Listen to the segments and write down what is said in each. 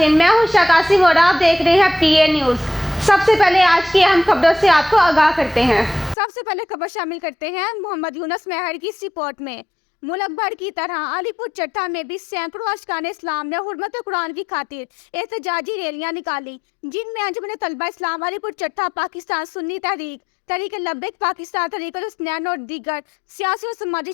नाज़रीन, मैं हूं शाकासी और आप देख रहे हैं पीए न्यूज़। सबसे पहले आज की अहम खबरों से आपको आगाह करते हैं। सबसे पहले खबर शामिल करते हैं मोहम्मद यूनुस मेहर की रिपोर्ट में। मुल्क भर की तरह अलीपुर चट्टा में भी सैकड़ों अशकान इस्लाम ने हुर्मत कुरान की खातिर एहतजाजी रैलियां निकाली, जिनमें अंजुमन तलबा इस्लाम अलीपुर चट्टा, पाकिस्तान सुन्नी तहरीक, तहरीक लब्बैक पाकिस्तान, तहरीक हुसनैन और दीगर सियासी और समाजी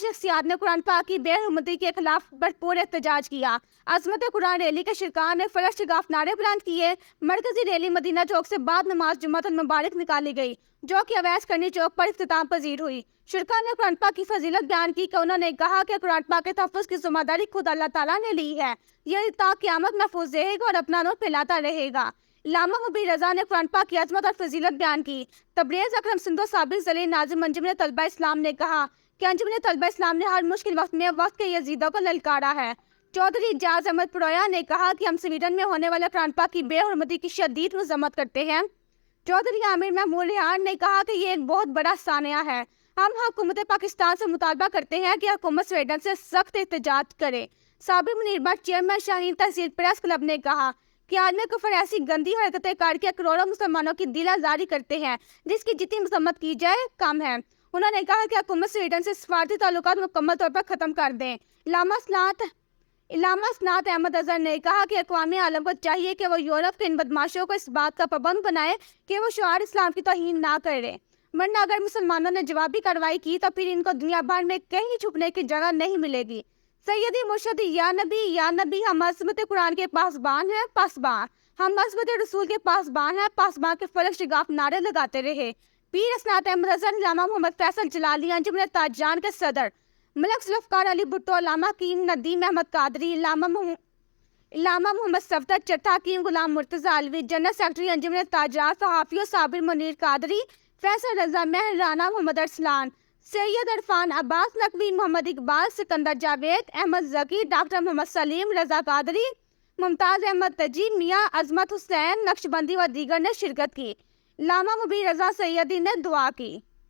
शख्सियात ने कुरान पाक की बेहुरमती के खिलाफ भरपूर एहतजाज किया। अजमत कुरान रैली के शिरकान ने फलक शिगाफ नारे बुलंद किए। मरकजी रैली मदीना चौक से बाद नमाज जुम्मतुल मुबारक निकाली गई, जो कि अवैस करनी चौक पर इख्तिताम पजीर हुई। शिरका ने कुरान पाक की फजीलत बयान की। उन्होंने कहा कि कुरान पाक के तहफ़्फ़ुज़ की जिम्मेदारी खुद अल्लाह ताला ने ली है। यह ता क़यामत महफूज रहेगा और अपना नूर फैलाता रहेगा। इल्लामा मुबीन रज़ा ने कुरान पाक की अजमत और फजीलत बयान की। तबरेज़ अकरम सिंधो साबिक़ ज़ली नाज़िम अंजुमन तलबा इस्लाम ने कहा कि अंजुमन तलबा इस्लाम ने हर मुश्किल वक्त में वक्त के यजीदों को ललकारा है। चौधरी इजाज अहमद पुरोया ने कहा कि हम स्वीडन में होने वाले कुरान पाक की बेहुरमती की शदीद मज़म्मत करते हैं। चौधरी आमिर महमूद रेहान ने कहा कि ये एक बहुत बड़ा सानिया है। हम हुकूमत पाकिस्तान से मुतालबा करते हैं कि हुकूमत स्वीडन से सख्त एहतजाज करे। साबिर मुनीर भट्ट चेयरमैन शाहीन तहसील प्रेस क्लब ने कहा कि आलम कुफर ऐसी गंदी हरकतें करके करोड़ों मुसलमानों की दिल आज़ारी करते हैं, जिसकी जितनी मजम्मत की जाए कम है। उन्होंने कहा कि हुकूमत स्वीडन से सफारती ताल्लुकात मुकम्मल तौर पर ख़त्म कर दें। इल्लामा सनात अहमद अजहर ने कहा कि अक़वाम आलम को चाहिए कि वो यूरोप के इन बदमाशों को इस बात का पाबंद बनाए कि वो शुआर इस्लाम की तौहीन ना करे, वरना अगर मुसलमानों ने जवाबी कार्रवाई की तो फिर इनको दुनिया भर में कहीं छुपने की जगह नहीं मिलेगी। सैयदी मुर्शदी या नबी, हम अज़मत कुरान के पासबान हैं, पासबान। हम अज़मत रसूल के पासबान हैं, पासबान के फलक शिगाफ नारे लगाते रहे। पीर असनात अहमद अजहर, इल्लामा मोहम्मद फैसल जलाली, अंजुमन ताजजान के सदर मलक जुल्फ़कार अली भुट्टो, इल्लामा हकीम नदीम अहमद कादरी, इल्लामा मोहम्मद सफदर चट्टा, हकीम गुलाम मुर्तज़ा अलवी, जनरल सेक्रेटरी अंजुमन ताजरात, सहाफ़ी साबिर मुनीर कादरी, फैसल रजा महर, राना मोहम्मद अरसलान, सैयद अरफान अब्बास नकवी, मोहम्मद इकबाल, सिकंदर जावेद, अहमद ज़की, डॉक्टर मोहम्मद सलीम, रजा कादरी, मुमताज़ अहमद तजी, मियाँ अजमत हुसैन नक्शबंदी व दीगर ने शिरकत की। इल्लामा मुबीन रज़ा सैयदी ने दुआ की।